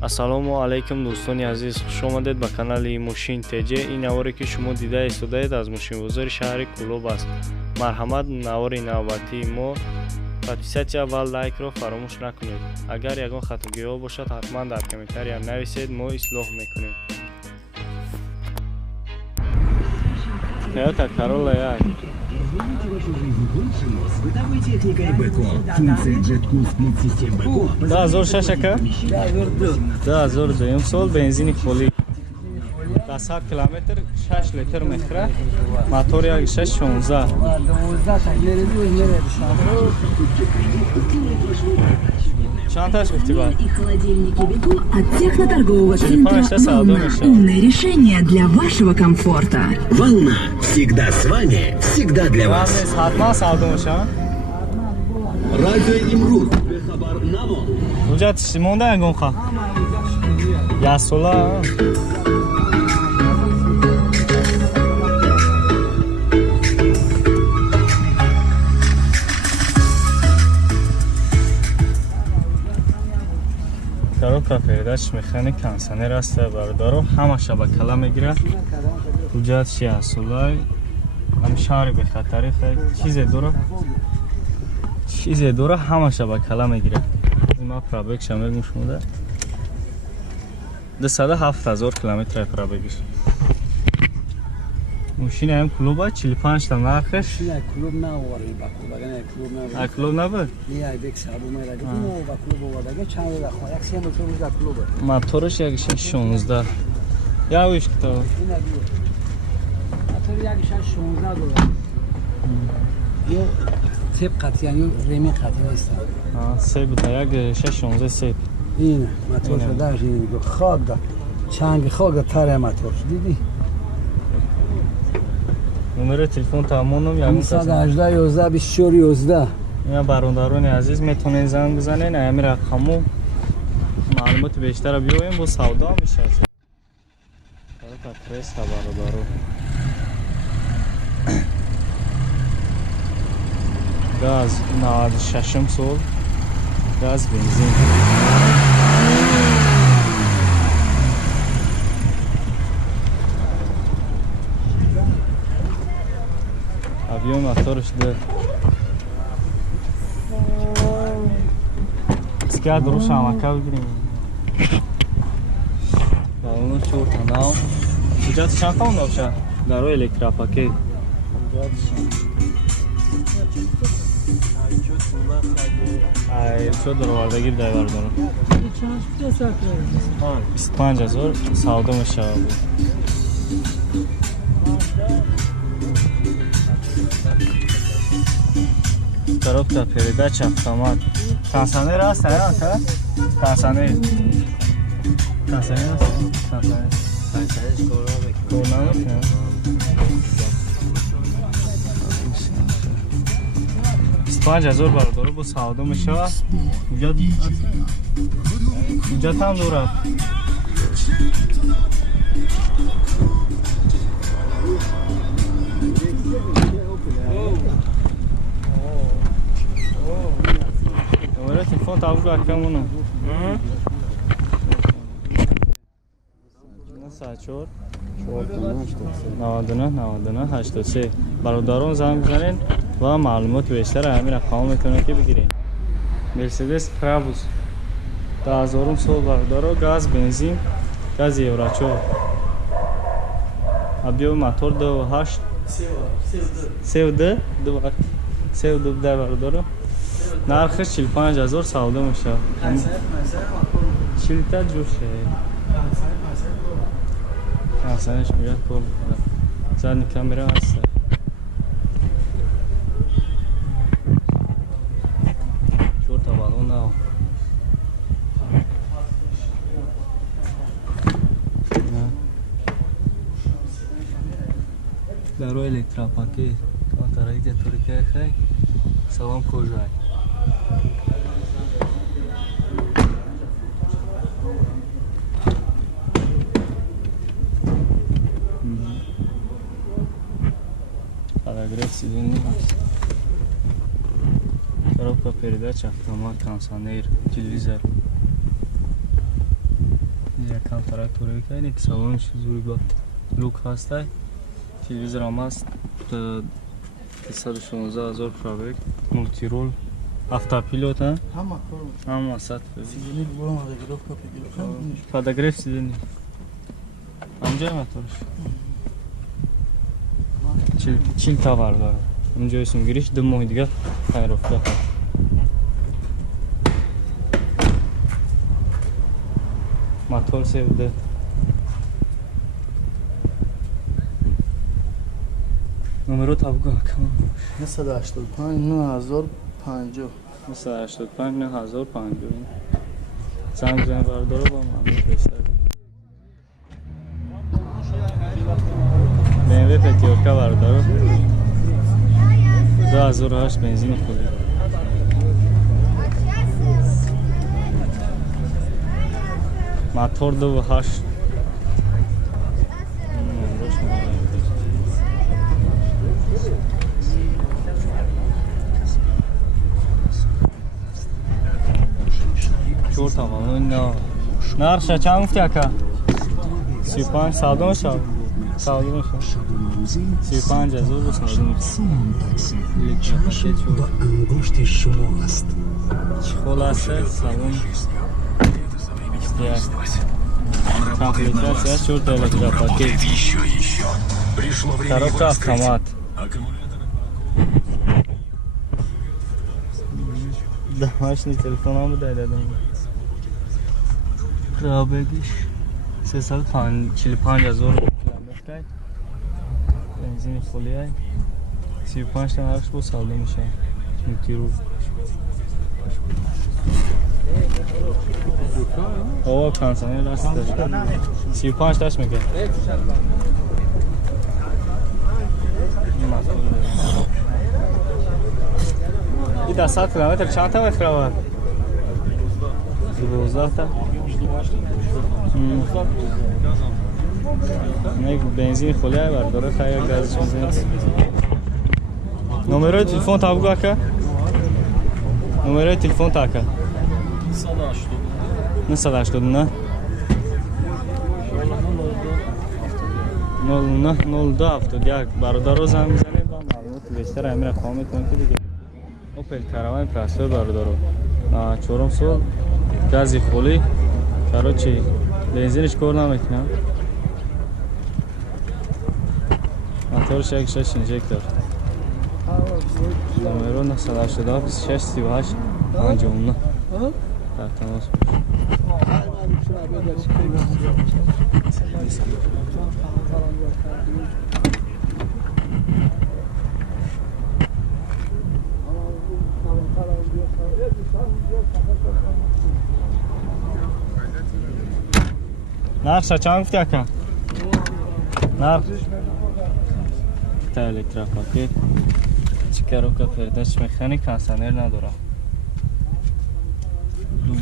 ассалому алайкум дӯстони азиз, хуш омадед ба канали Мошин ТЖ. Ин наворе ки шумо дида истодаед аз мошинбозори шаҳри Кӯлоб аст. Марҳамат, навори навбатии мо. Подписатсия ва лайкро фаромӯш накунед. Агар ягон хатогиҳо бошад, ҳатман дар комментария нависед, мо ислоҳ мекунем. Toyota Corolla як. Измените вашу жизнь к лучшему с бытовой техникой Бэко. Функция JetCool Split System Bэко. Да, зор шашака? Да, зор да. Имсол бензини холӣ. 100 километр 6 литр мехӯрад. Мотори 616. 12 так мереду. Чанташ гуфти бад? И холодильники Беко от техноторгового Телефон центра сейчас «Волна». одно еще. Умное решение для вашего комфорта. Волна. Всегда с вами. Всегда для вас. Ванес ҳатман савдо мешавад. Радио Имрут. Бехабар Намо. Уҷат монда ягон ха. Ясола. Коробка передач механик кондиционер аст, бардоро ҳама шабакала мегирад. Ҳуҷҷат шиасулай ам шаҳри бехатари чизе дора ҳама шабакала мегирад. Ма пробегша мегум шумода 207,000 километр пробегиш. Мошина ҳам клуба 45 та нархаш. Не, клуб навори, ба клуб, не клуб навори. А клуб набуд? Не, ай бек сабу мераги. Ну, ба клуб овардаги чанд рӯз ахо, як 3 мотор рӯз ба клуб. Моториш як 16. Явиш кито. Ина бу. Мотор як 16 доллар. Ё сеп қатиян, ё реми қатия нест. Сеп да як 16 сеп. Ина мотор шуда жиниго ход да. Чанги ход таре мотор. Диди? Номер телефон тамоном ягон 318 11 24 11. یا برادران عزیز میتونین زنگ بزنین همین رقمو معلومات بیشتر بیایم با سودا میشه. طرف پرس برادرو گاز 96 سال گاز بنزین авион моториш да скад рушамака бигирем балону чортанав ҷоати шанкам навша дарои электропакет ай чо даровардаги дайвардаро 25,000 савдо мешавад. Коробка передач автомат. Кондиционер аст, а? Кондиционер. Кондиционер аст? Кондиционер. Кондиционер. 25,000 бардоро бо савдо мешавад. Ҳуҷҷат ҳам дорад. Telefon tabu akkamunu. Сачор 99 83 برادران زنگ بزنین و معلومات بیشتر همین رقم میتونید که بگیرین. مرسدس پرابوس 10,000 سال برادرو گاز بنزین گاز یورو 4 ابیو موتور 28 سه برادرو нархаш 45,000 савдо мешавад. Чилта ҷӯше. Асанаш мегӯяд пол мекунад. Задни камера аст. чорта балон нав. дарои электропакет. Батарея турикаи хай. Салом кӯжай. Подогрев сидений аст. Коробка передач, автомат, кондиционер, телевизор. هم تراکتوری که اینه که سالونش زوری با لوک هسته تلویزر هم هست 316,000 پرابک مولتی رول هفته پیلوت هم همه ست فدگریف سیدنی همجای موتورش چیل تا برداره اونجای سونگیریش 2 ماه دیگه خیر افته موتور سیوده نمرو تا بگو کمان 185 9050 185 9050 سنگ زن برداره با من بیشتر BMW پتیورکا برداره 2008 بنزین خودی موتور 2.8 چور تمام نه نرشه چند گفتی اکا 35 سالدون شد 35,000 رو سالدون до ангошти шумост. خلاصه سالدون комплектация 4 электропакет коробка автомат домашний телефон هم دادم پرابگش 345,000 کیلومتر بنزین فولیه 35 تا هرش با سالده میشه میتیرو او کانسانه راست 35 تاش میگه این 10 کیلومتر چند تا متر آورد 12 تا یک بنزین خلیه برداره خیلی گازش میزنه نمره تلفن تا بگو که نمره تلفن تا که 989 0902 برادر رو زنگ میزنید با معلومات بیشتر امیر کامنت کنید که دیگه اوپل کاروان پراسور برادر رو چهارم سال گازی خلی کاروچی بنزینش کار نمیکنه موتورش یک 6 انجکتور نمره 987 6 38 59 در تماس نرخ چند گفتی اکا؟ نرخ تا الکتراپاکت چکروکا پرداش مکانیک کانسانر نداره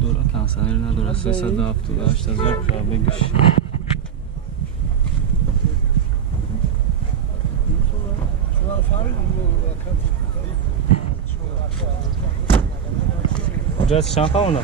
دوره کانسانر نداره 378,000 پرابگش کجا چند خواهونه؟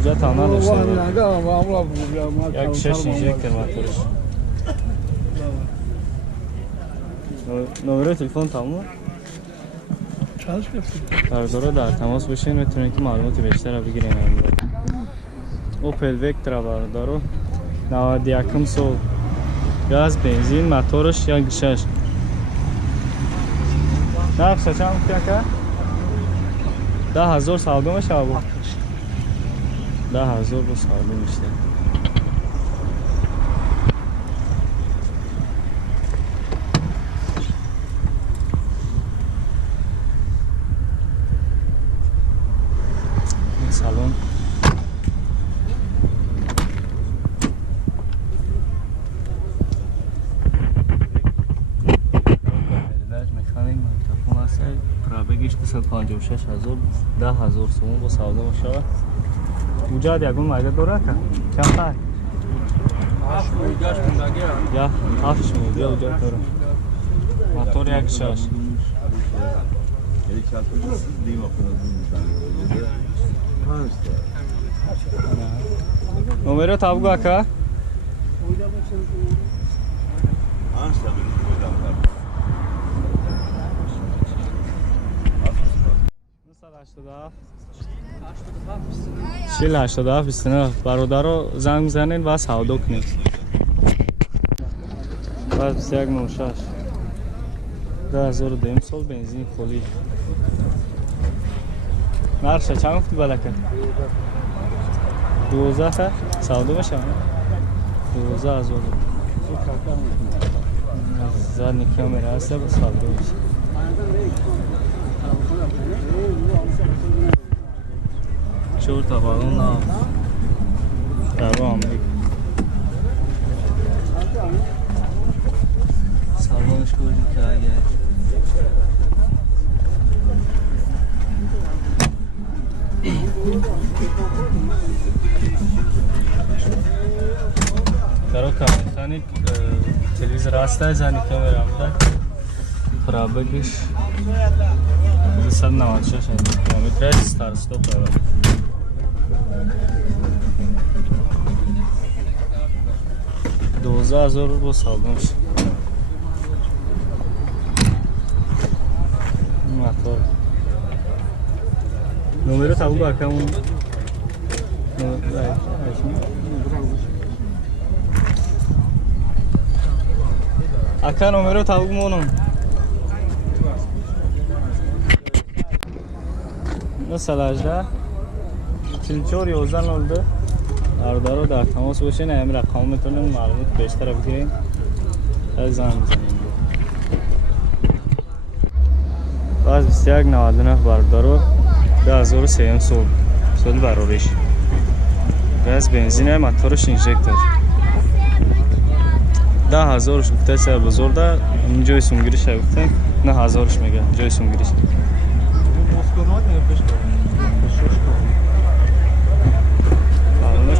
کجا تا نداشته یک 6 انجکتر موتورش نمره تلفن تمومه؟ برداره در تماس بشین میتونید که معلومات بیشتر رو بگیرین اوپل وکترا برداره 91 سال گاز بنزین موتورش یک 6 نرخ چند گفتی که 10,000 سالدون میشه آبو 10,000 رو سالدون میشه سالن مکانیک منطقه است پرابگش 256,000 10,000 سوم با سودا باشه وجود یگون مایده داره که کم پای 8 مودگی یا 8 مودگی وجود داره موتور یک 6 5 تا номеро табгу ака. چیل 87 29 برادرو زنگ زنین و سودا کنید. بعد 2196 2002 سال بنزین خالی. نرشه چند گفتی بلکه 12 تا سودا بشه 12000 زن کامera هست با سودا بشه چور تا بالون نه دوام میگه سالونش کردی که اگه درو کامخانی تلویزر هسته زنی کامera بوده خرابگش 296 کیلومتر استار استاپ داره 12000 رو سالونش موتور номеро табгу акамон ака номеро табгу монон مثلا 44 11 برادرها در تماس باشین این رقم میتونیم معلومات بیشتر بگیریم از زنگ بزنیم باز 21 99 برادرها 2003 سال براریش گاز بنزین موتورش اینجکتور 10000 گفته سر بزرده اینجای سونگیریش گفتیم 9000 میگه جای سونگیریش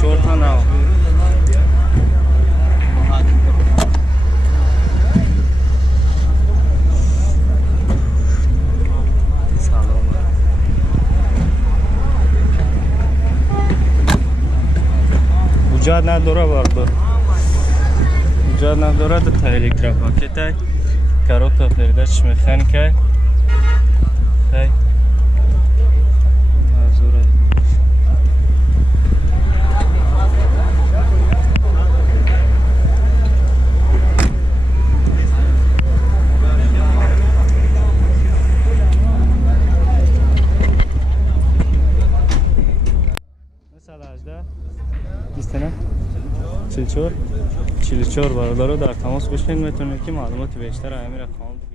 چهار تا نو بجاد نداره بردار بجاد نداره تا الکترا پاکت های کاروتا پردش مکانیکه های مازوره مثلا 44 برادرها در تماس باشین میتونید که معلومات بیشتر امیر خان